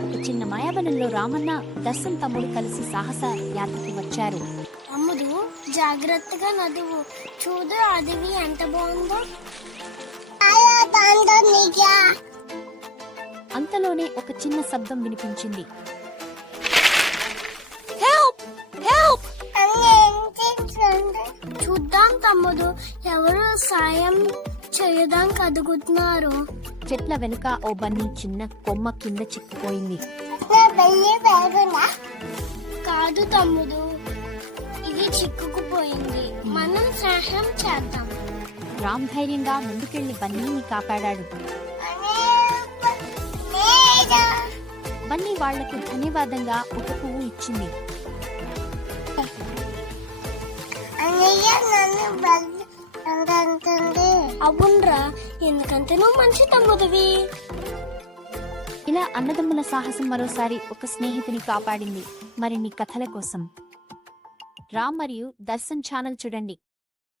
ఒక చిన్న మాయావనంలో రామన్న దర్శన్ తమ్ముడు కలిసి సాహస యాత్రకి వచ్చారు. తమ్ముడు జాగ్రత్తగా నడువు, చూడు అడవి ఎంత బాగుందో. అంతలోనే ఒక చిన్న శబ్దం వినిపించింది. చూద్దాం తమ్ముడు, ఎవరు సాయం చేయడానికి అడుగుతున్నారు. చెట్ల వెనుక ఓ బన్నీ చిన్న కొమ్మ కింద చిక్కుపోయింది. కాదు తమ్ముడు, ఇది చిక్కుకుపోయింది, మనం సహాయం చేద్దాం. రామ్ ధైర్యంగా ముందుకెళ్లి బన్నీని కాపాడాడు. బన్నీ వాళ్లకు ధన్యవాదంగా ఒక పువ్వు ఇచ్చింది. అవునరా, ఎందుకంటే నువ్వు మంచి తమ్ముడివి. ఇలా అన్నదమ్ముల సాహసం మరోసారి ఒక స్నేహితుని కాపాడింది. మరిన్ని కథల కోసం రామ్ మరియు దర్శన్ ఛానల్ చూడండి.